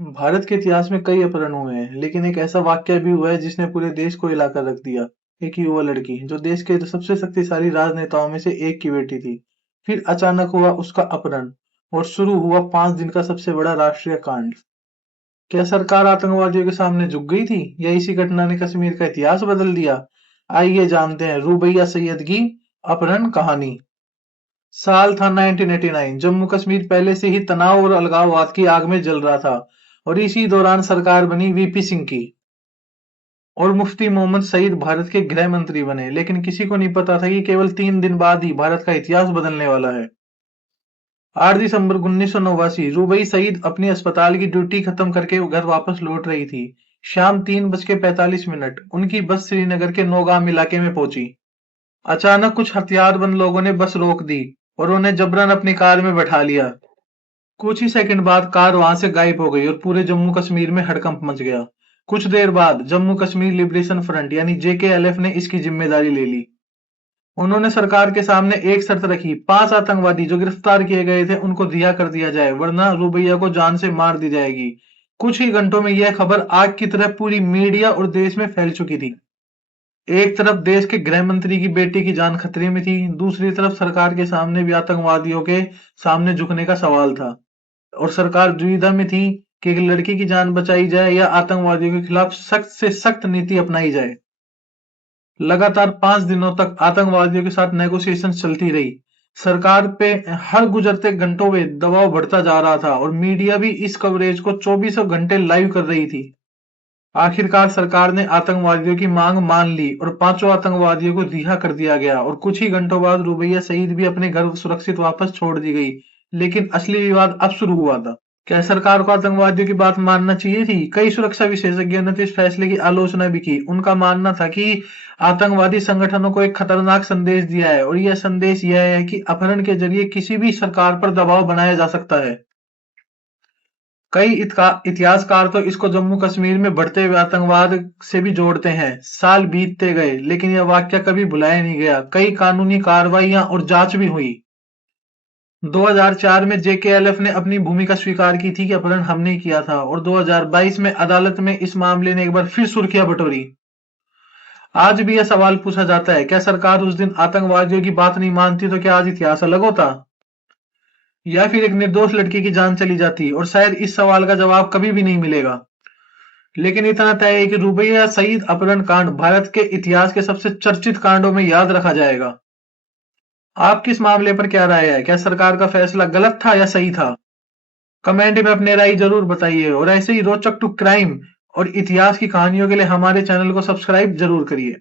भारत के इतिहास में कई अपहरण हुए हैं, लेकिन एक ऐसा वाकया भी हुआ है जिसने पूरे देश को हिलाकर रख दिया। एक युवा लड़की जो देश के सबसे शक्तिशाली राजनेताओं में से एक की बेटी थी, फिर अचानक हुआ उसका अपहरण और शुरू हुआ 5 दिन का सबसे बड़ा राष्ट्रीय कांड। क्या सरकार आतंकवादियों के सामने झुक गई थी या इसी घटना ने कश्मीर का इतिहास बदल दिया? आइए जानते हैं रुबैया सैयद की अपहरण कहानी। साल था 1989। जम्मू कश्मीर पहले से ही तनाव और अलगाववाद की आग में जल रहा था और इसी दौरान सरकार बनी वीपी सिंह की और मुफ्ती मोहम्मद सईद भारत के गृह मंत्री बने। लेकिन किसी को नहीं पता था कि केवल 3 दिन बाद ही भारत का इतिहास बदलने वाला है। 8 दिसंबर 1989 रुबई सईद अपनी अस्पताल की ड्यूटी खत्म करके घर वापस लौट रही थी। शाम 3:45 उनकी बस श्रीनगर के नौगाम इलाके में पहुंची। अचानक कुछ हथियारबंद लोगों ने बस रोक दी और उन्हें जबरन अपनी कार में बैठा लिया। कुछ ही सेकंड बाद कार वहां से गायब हो गई और पूरे जम्मू कश्मीर में हड़कंप मच गया। कुछ देर बाद जम्मू कश्मीर लिबरेशन फ्रंट यानी जेकेएलएफ ने इसकी जिम्मेदारी ले ली। उन्होंने सरकार के सामने एक शर्त रखी, 5 आतंकवादी जो गिरफ्तार किए गए थे उनको रिहा कर दिया जाए, वरना रुबैया को जान से मार दी जाएगी। कुछ ही घंटों में यह खबर आग की तरह पूरी मीडिया और देश में फैल चुकी थी। एक तरफ देश के गृह मंत्री की बेटी की जान खतरे में थी, दूसरी तरफ सरकार के सामने भी आतंकवादियों के सामने झुकने का सवाल था और सरकार दुविधा में थी कि एक लड़की की जान बचाई जाए या आतंकवादियों के खिलाफ सख्त से सख्त नीति अपनाई जाए। लगातार 5 दिनों तक आतंकवादियों के साथ नेगोशिएशन चलती रही। सरकार पे हर गुजरते घंटों में दबाव बढ़ता जा रहा था और मीडिया भी इस कवरेज को चौबीसों घंटे लाइव कर रही थी। आखिरकार सरकार ने आतंकवादियों की मांग मान ली और 5 आतंकवादियों को रिहा कर दिया गया और कुछ ही घंटों बाद रुबैया सईद भी अपने घर सुरक्षित वापस छोड़ दी गई। लेकिन असली विवाद अब शुरू हुआ था। क्या सरकार को आतंकवादियों की बात मानना चाहिए थी? कई सुरक्षा विशेषज्ञों ने तो इस फैसले की आलोचना भी की। उनका मानना था कि आतंकवादी संगठनों को एक खतरनाक संदेश दिया है और यह संदेश यह है कि अपहरण के जरिए किसी भी सरकार पर दबाव बनाया जा सकता है। कई इतिहासकार तो इसको जम्मू कश्मीर में बढ़ते हुए आतंकवाद से भी जोड़ते हैं। साल बीतते गए लेकिन यह वाकया कभी भुलाया नहीं गया। कई कानूनी कार्रवाइयां और जांच भी हुई। 2004 में जेकेएलएफ ने अपनी भूमिका स्वीकार की थी कि अपहरण हमने किया था और 2022 में अदालत में इस मामले ने एक बार फिर सुर्खियां बटोरी। आज भी यह सवाल पूछा जाता है, क्या सरकार उस दिन आतंकवादियों की बात नहीं मानती तो क्या आज इतिहास अलग होता, या फिर एक निर्दोष लड़की की जान चली जाती? और शायद इस सवाल का जवाब कभी भी नहीं मिलेगा। लेकिन इतना तय है कि रुबैया सईद अपहरण कांड भारत के इतिहास के सबसे चर्चित कांडों में याद रखा जाएगा। आपकी इस मामले पर क्या राय है? क्या सरकार का फैसला गलत था या सही था? कमेंट में अपनी राय जरूर बताइए और ऐसे ही रोचक टू क्राइम और इतिहास की कहानियों के लिए हमारे चैनल को सब्सक्राइब जरूर करिए।